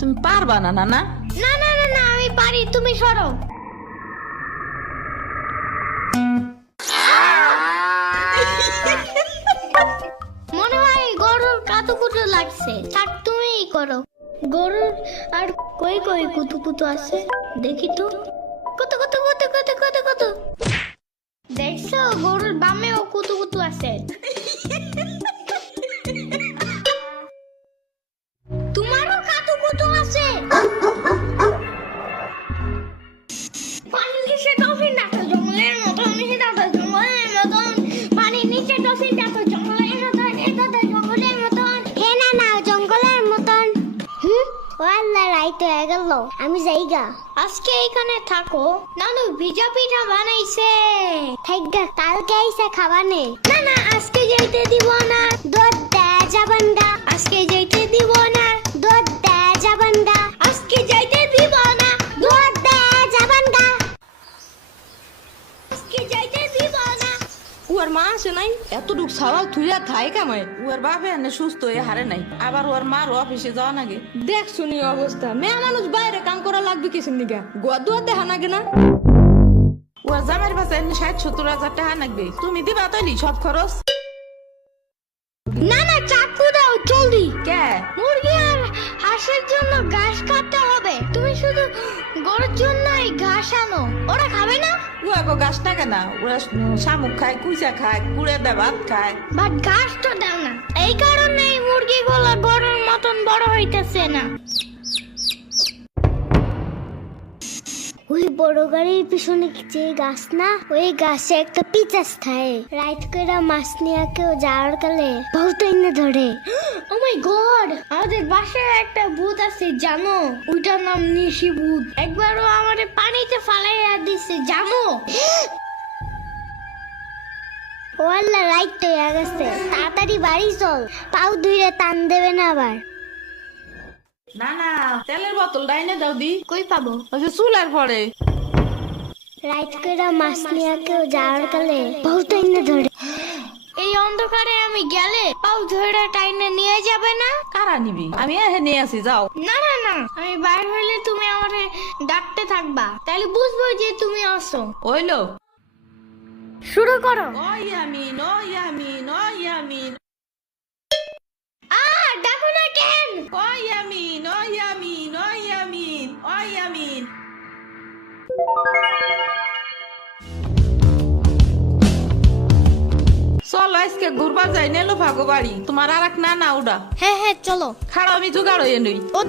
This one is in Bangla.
তুমি পারবা না? না না না না না না আমি পারি, তুমি সরো। মনে হয় গরুর কাতুকুতু লাগছে, থাক তুমিই করো। গরুর আর কই কই কুতুকুতু আছে দেখি তো। কত কত কত কত কত কত দেখছো, গরুর বামেও কুতুকুতু আছে। তোমারও কাতুকুতু আছে। পানির নিচে ডলফিন দেখো জঙ্গলের মতন, নিচে দেখো জঙ্গলের মতন, পানির নিচে ডলফিন দেখো জঙ্গলের মতন, এটা তো জঙ্গলের মতন। হে না না জঙ্গলের মতন। ওয়াল্লা রাইট হয়ে গেল, আমি যাইগা। আজকে এখানে থাকো, নানু ভিজা পিঠা বানাইছে, থাইগা কালকে আইসা খাবানে। না না আজকে যাইতে দিব না, দুধ দে যাবানগা। আজকে যাইতে দিব না, দুধ দে যাবানগা। আজকে যাইতে দিব না, দুধ দে যাবানগা। আজকে যাইতে দিব না। উয়ার মা আছে নাই, এতটুক সওয়াল থুইয়া থাই কামাই। উয়ার বাপে এনে সুস্থ হয়ে হারে নাই, আবার ওর মার অফিসে যাওয়া নাগে। দেখ শুনি অবস্থা, মেয়ে মানুষ বাইরে কাম করা লাগবে কিসের নিগা? গোয়া দুয়া দেখা নাগে না? উয়ার জামের পাশে এনে ৬০-৭০ হাজার টাকা লাগবে, তুমি দিবা তৈলি সব খরচ? না না চাকু দাও জলদি। কে? মুরগি আর হাঁসের জন্য ঘাস কাটতে হবে, তুমি শুধু গরুর জন্য এই ঘাস আনো, ওরা খাবে না। উয়া গো গাছ টাকা না, ওরা শামুক খায়, কুইচা খায়, কুড়ে দে ভাত খায়। বাট ঘাস তো দাও না, এই কারণে এই মুরগিগুলো গরুর মতন বড় হইতেছে না। ওই বড় গাড়ির পিছনে যে গাছ না, ওই গাছে একটা পিচাস থাকে, রাইট করে মাছ নিয়ে কেউ যাওয়ার কালে বহুত এনে ধরে। ও মাই গড, আমাদের বাসায় একটা ভূত আছে জানো, ওইটার নাম নিশি ভূত। একবারও আমাদের পানিতে ফালাইয়া দিছে জানো। ওয়াল্লা রাইট হয়ে গেছে, তাড়াতাড়ি বাড়ি চল, পাও ধুইরে টান দেবে না আবার। না না তেলের বোতল ডাইনে দাও দি। কই পাবো? ওই যে চুলার পরে। রাইট করে মাছ নিয়ে কেউ যাওয়ার কালে বহুত এনে ধরে। এই অন্ধকারে আমি গেলে পাও ধরে টাইনে নিয়ে যাবে না? কারা নিবি? আমি এহে নিয়ে আসি, যাও। না না না, আমি বাইরে হইলে তুমি আমারে ডাকতে থাকবা, তাহলে বুঝবো যে তুমি আসো। ওইলো শুরু করো। ও ইয়ামিন, ও ইয়ামিন, ও ইয়ামিন, ডাকো না কেন? ও ইয়ামিন, ও ইয়ামিন, ও ইয়ামিন, ও ইয়ামিন। চলো আজকে ঘুরবা যাই, নেলো ভাগো বাড়ি। তোমার আর এক না না ওটা হ্যাঁ হ্যাঁ চলো। খাড়া, আমি জোগাড় হয়ে নই। ও